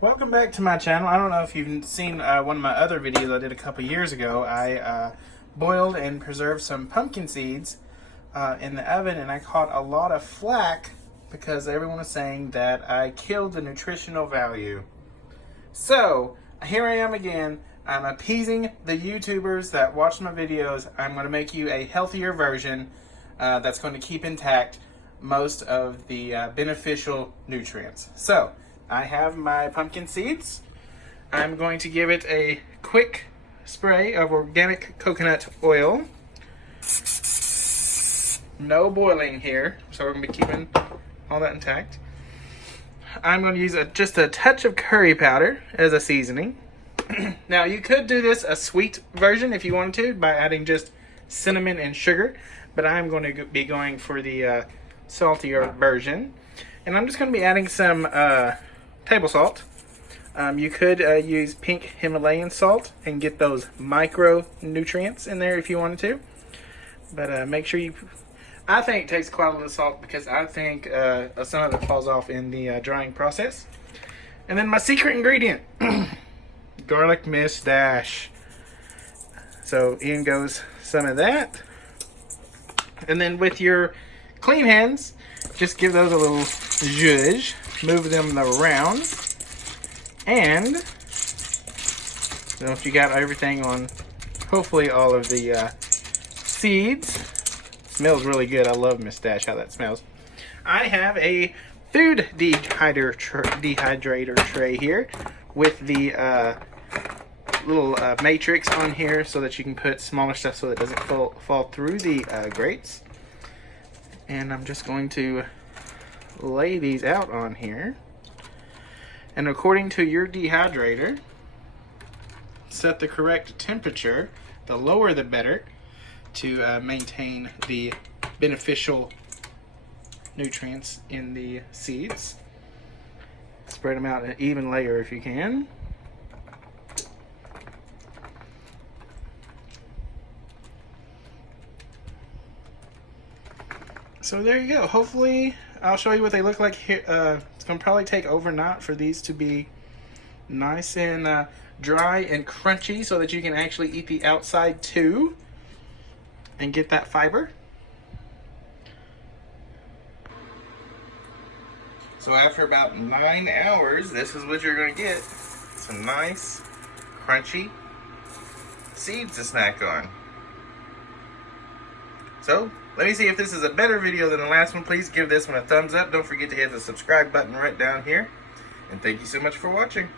Welcome back to my channel. I don't know if you've seen one of my other videos I did a couple years ago. I boiled and preserved some pumpkin seeds in the oven, and I caught a lot of flack because everyone was saying that I killed the nutritional value. So here I am again. I'm appeasing the YouTubers that watch my videos. I'm going to make you a healthier version that's going to keep intact most of the beneficial nutrients. So I have my pumpkin seeds. I'm going to give it a quick spray of organic coconut oil. No boiling here, so we're going to be keeping all that intact. I'm going to use just a touch of curry powder as a seasoning. Now, you could do this a sweet version if you wanted to by adding just cinnamon and sugar, but I'm going to be going for the saltier version. And I'm just going to be adding some table salt. You could use pink Himalayan salt and get those micronutrients in there if you wanted to. But make sure you... I think it takes quite a little salt because I think some of it falls off in the drying process. And then my secret ingredient, garlic mustache. So in goes some of that. And then with your clean hands, just give those a little zhuzh. Move them around. And if you got everything on, hopefully all of the seeds. Smells really good. I love mustache, how that smells. I have a food dehydrator tray here with the little matrix on here so that you can put smaller stuff so that it doesn't fall through the grates. And I'm just going to lay these out on here. And according to your dehydrator, set the correct temperature, the lower the better, to maintain the beneficial nutrients in the seeds. Spread them out in an even layer if you can. So there you go. Hopefully I'll show you what they look like here. It's going to probably take overnight for these to be nice and dry and crunchy so that you can actually eat the outside too and get that fiber. So after about 9 hours, this is what you're going to get. Some nice, crunchy seeds to snack on. So, let me see if this is a better video than the last one. Please give this one a thumbs up. Don't forget to hit the subscribe button right down here. And thank you so much for watching.